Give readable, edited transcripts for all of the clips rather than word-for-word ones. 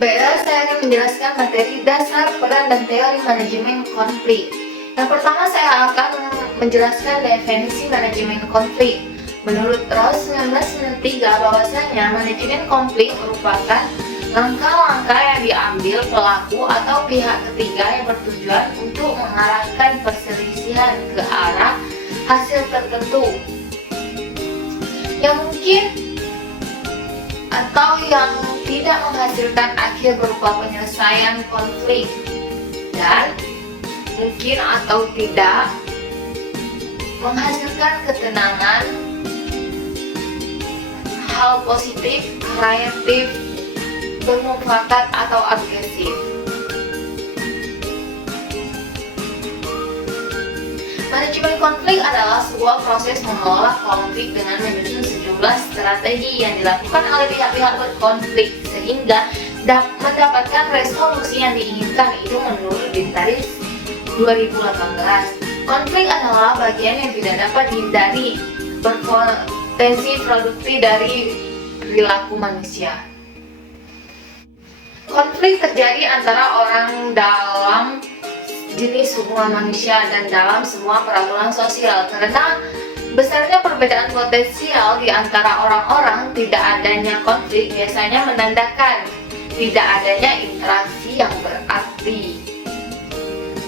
Baiklah, saya akan menjelaskan materi dasar, peran, dan teori manajemen konflik. Yang pertama, saya akan menjelaskan definisi manajemen konflik. Menurut Ross 1993, bahwasanya manajemen konflik merupakan langkah-langkah yang diambil pelaku atau pihak ketiga yang bertujuan untuk mengarahkan perselisihan ke arah hasil tertentu yang mungkin atau yang tidak menghasilkan akhir berupa penyelesaian konflik, dan mungkin atau tidak menghasilkan ketenangan, hal positif, kreatif, bermufakat atau agresif. Manajemen konflik adalah sebuah proses mengelola konflik dengan menyusun sejumlah strategi yang dilakukan oleh pihak-pihak berkonflik sehingga mendapatkan resolusi yang diinginkan. Itu menurut Bintaris 2018. Konflik adalah bagian yang tidak dapat dihindari, berpotensi produktif dari perilaku manusia. Konflik terjadi antara orang dalam jenis hubungan manusia dan dalam semua peraturan sosial. Karena besarnya perbedaan potensial di antara orang-orang, tidak adanya konflik biasanya menandakan tidak adanya interaksi yang berarti.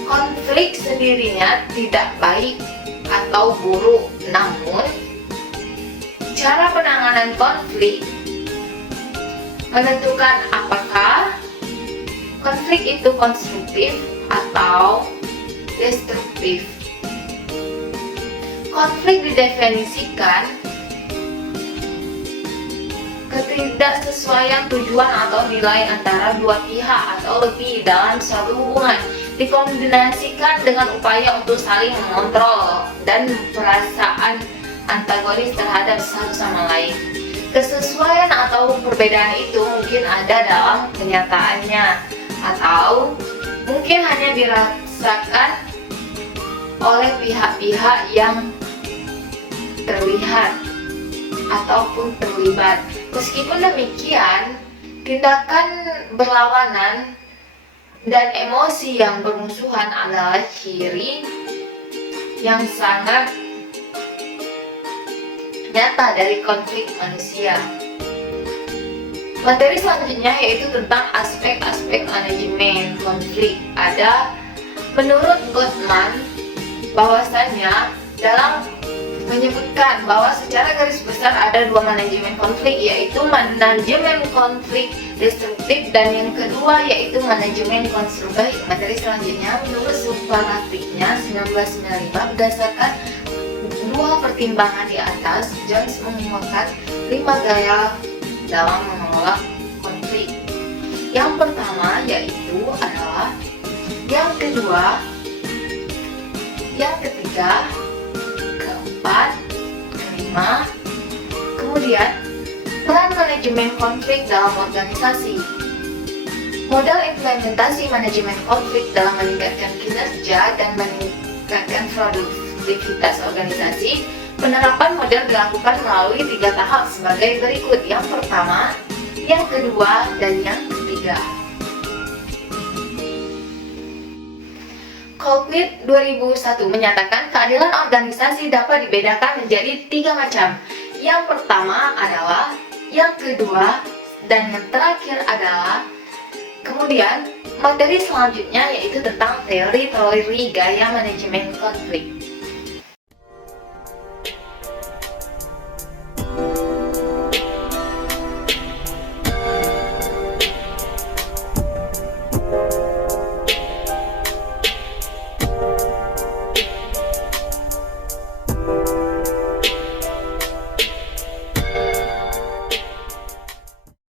Konflik sendirinya tidak baik atau buruk, namun cara penanganan konflik menentukan apakah konflik itu konstruktif atau destruktif. Konflik didefinisikan ketidaksesuaian tujuan atau nilai antara dua pihak atau lebih dalam suatu hubungan, dikombinasikan dengan upaya untuk saling mengontrol dan perasaan antagonis terhadap satu sama lain. Kesesuaian atau perbedaan itu mungkin ada dalam kenyataannya atau mungkin hanya dirasakan oleh pihak-pihak yang terlihat ataupun terlibat. Meskipun demikian, tindakan berlawanan dan emosi yang bermusuhan adalah ciri yang sangat nyata dari konflik manusia. Materi selanjutnya yaitu tentang aspek-aspek manajemen konflik. Ada menurut Gottman bahwasannya dalam menyebutkan bahwa secara garis besar ada dua manajemen konflik, yaitu manajemen konflik destruktif dan yang kedua yaitu manajemen konstruktif. Materi selanjutnya menurut Supratiknya 1995, berdasarkan dua pertimbangan di atas, Jones mengemukakan 5 gaya dalam mengelola konflik. Yang pertama yaitu adalah yang kedua, yang ketiga, keempat, kelima. Kemudian peran manajemen konflik dalam organisasi. Modal implementasi manajemen konflik dalam meningkatkan kinerja dan meningkatkan produktivitas organisasi. Penerapan model dilakukan melalui 3 tahap sebagai berikut. Yang pertama, yang kedua, dan yang ketiga. Colquitt 2001 menyatakan keadilan organisasi dapat dibedakan menjadi 3 macam. Yang pertama adalah, yang kedua, dan yang terakhir adalah. Kemudian materi selanjutnya yaitu tentang teori gaya manajemen konflik.